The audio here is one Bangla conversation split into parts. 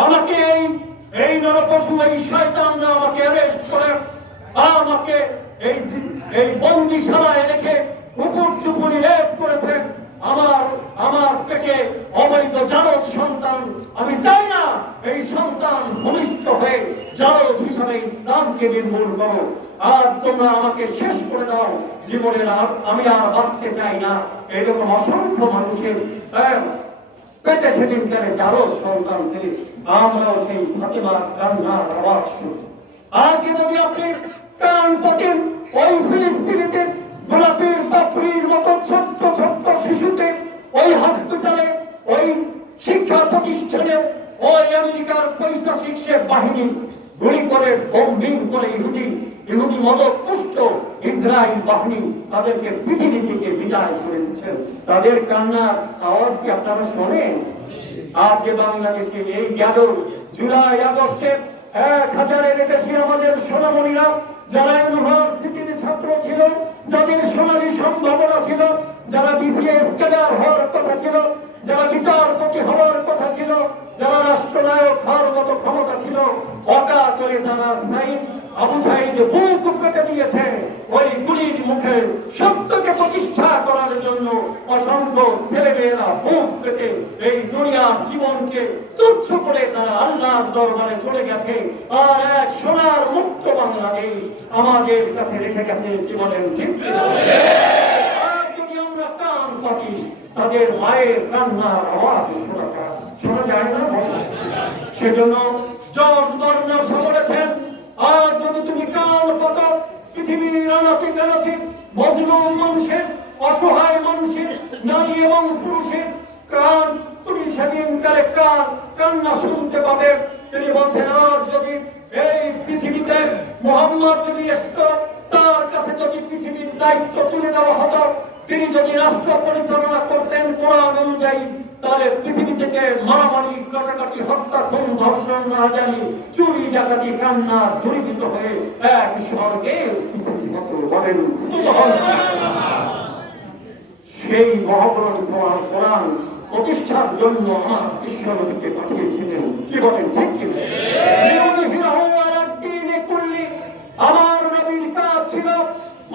আমাকে এই এই নরপশু এই শয়তানরা আমাকে অ্যারেস্ট করে আমাকে এই এই বন্দিশালায় রেখে কুকুর চুপুরি রেপ করেছে। আমার আমার পেটে অবৈধ জারজ সন্তান আমি চাই না এই সন্তান ভূমিষ্ঠ হয়ে জারজ হিসাবে ইসলামকে নির্মূল করো আর তোমরা আমাকে শেষ করে দাও। জীবনের আমি আর বাঁচতে চাই না। এরকম অসংখ্য মানুষের আহ, পেটে সেদিন গেলে যারো সন্তান ছিল। আমরাও সেই ফাতেমার কান্নার আওয়াজ শুনি। আজকে যদি আপনি কান পাতেন ওই ফিলিস্তিনিতে গোলাপের পাপড়ির মতো ছোট্ট ছোট্ট শিশুতে ওই হসপিটালে ওই শিক্ষা প্রতিষ্ঠানে, ওই আমেরিকার পয়সা শিক্ষে বাহিনী গুলি করে বোম্বিং করে ইহুদি ইহুদি মদত পুষ্ট ইসরায়েল বাহিনী তাদেরকে পৃথিবী থেকে বিদায় করে দিচ্ছেন। তাদের কান্নার আওয়াজ কি আপনারা শোনেন? আজকে বাংলাদেশে এই গেল জুলাই আগস্টে এক হাজারের বেশি আমাদের সোনামণিরা যারা ইউনিভার্সিটির ছাত্র ছিল, যাদের সোনালী সম্ভাবনা ছিল, যারা বিসিএস ক্যাডার হওয়ার কথা ছিল, যারা বিচারপতি হওয়ার কথা যারা রাষ্ট্রনায়ক হওয়ার মতো ক্ষমতা ছিল অকা করে তারা সাইদ আবু সাইদ বুক দিয়েছে। ওই গুলির মুখে সত্যকে প্রতিষ্ঠা করার জন্য অসংখ্য ছেলেমেয়েরা বুক এই দুনিয়ার জীবনকে তুচ্ছ করে তারা আল্লাহর দরবারে চলে গেছে। আর এক সোনার মুক্ত বাংলাদেশ আমাদের কাছে রেখে গেছে জীবনের যদি আমরা কান তাদের মায়ের কান্নার আওয়াজ শোনা শোনা যায় না। সেজন্য জর্জ বার্নার বলেছেন, আর যদি তুমি কান পাতো পৃথিবীর আনাচে কানাচে, মজলুম মানুষের, অসহায় মানুষের, নারী এবং পুরুষের কান তুমি সেদিন কালে কান কান্না শুনতে পাবে? তিনি বলছেন, আর যদি এই পৃথিবীতে মোহাম্মদ যদি আসতো তার কাছে যদি পৃথিবীর দায়িত্ব তুলে দেওয়া হতো, তিনি যদি রাষ্ট্র পরিচালনা করতেন অনুযায়ী তাহলে পৃথিবী থেকে মারামারি, কাটাকাটি, হত্যা, খুন, ধর্ষণ রাজানি চুরি, ডাকাতি, কান্না দূরীভূত হয়ে এক স্বর্গে সেই মহাগ্রন্থ আর কোরআন প্রতিষ্ঠার জন্য আমার বিশ্বনবীকে পাঠিয়েছিলেন। কি বলেন, ঠিক কি আমার নবীর কাজ ছিল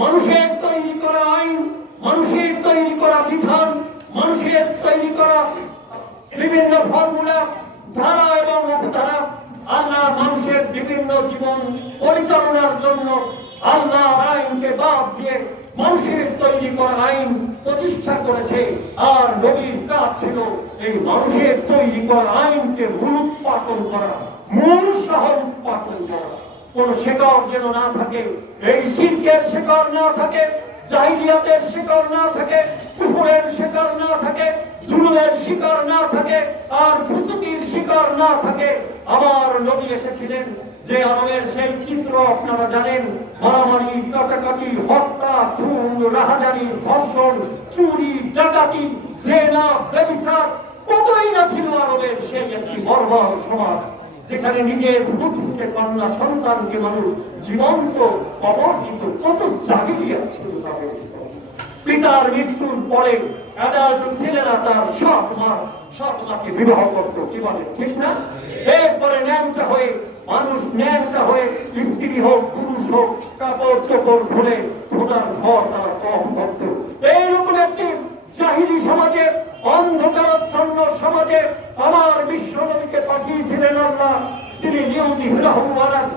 মানুষের তৈরি করা আইন, মানুষের তৈরি করা বিধান মানুষের তৈরি করা বিভিন্ন ফর্মুলা ধারা এবং উপধারা আল্লাহ মানুষের বিভিন্ন জীবন পরিচালনার জন্য আল্লাহ আইনকে বাদ দিয়ে মানুষের তৈরি করা আইন প্রতিষ্ঠা করেছে। আর নবীর কাজ ছিল এই মানুষের তৈরি করা আইনকে মূলোৎপাটন করা, মূল সহ উৎপাটন করা। কোন শেকড় যেন না থাকে, এই শিল্পের শেকড় না থাকে জাহিলিয়াতের শিকার না থাকে কুকুরের শিকার না থাকে, জুলুমের শিকার না থাকে, আর ফুসুকির শিকার না থাকে। আমার নবী এসেছিলেন যে আরবের সেই চিত্র আপনারা জানেন, মারামারি, কাটাকাটি, হত্যা, খুন, রাহাজানি, ধর্ষণ, চুরি, ডাকাতি, জেনা, ব্যবিচার, কতই না ছিল আরবের সেই একটি বর্বর সমাজ। যেখানে নিজের ফুটফুটে কন্যা সন্তানকে মানুষ জীবন্ত, অবর্জিত, কত জাহিলিয়া ছিল তাদের পিতার মৃত্যুর পরে অ্যাডাল্ট ছেলেরা তার সৎ মা, সৎ মাকে বিবাহ করতো, কি বলে, ঠিক না? এরপরে ন্যাংটা হয়ে, মানুষ ন্যাংটা হয়ে, স্ত্রী হোক, পুরুষ হোক, কাপড় চোপড় ঘর তারা কম এইরকম একটি জাহিলি সমাজে অন্ধকারাচ্ছন্ন সমাজে আমার বিশ্বনবীকে পাঠিয়েছিলেন আল্লাহ।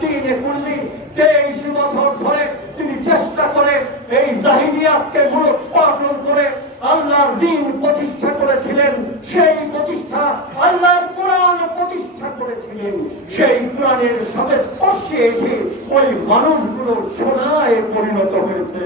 তিনি তেইশ বছর ধরে তিনি চেষ্টা করে এই জাহিলিয়াতকে মূলোৎপাটন করে আল্লাহর দিন প্রতিষ্ঠা করেছিলেন। সেই প্রতিষ্ঠা আল্লাহর কোরআন প্রতিষ্ঠা করেছিলেন। সেই কোরআনের সংস্পর্শে এসে ওই মানুষগুলো সোনায় পরিণত হয়েছে।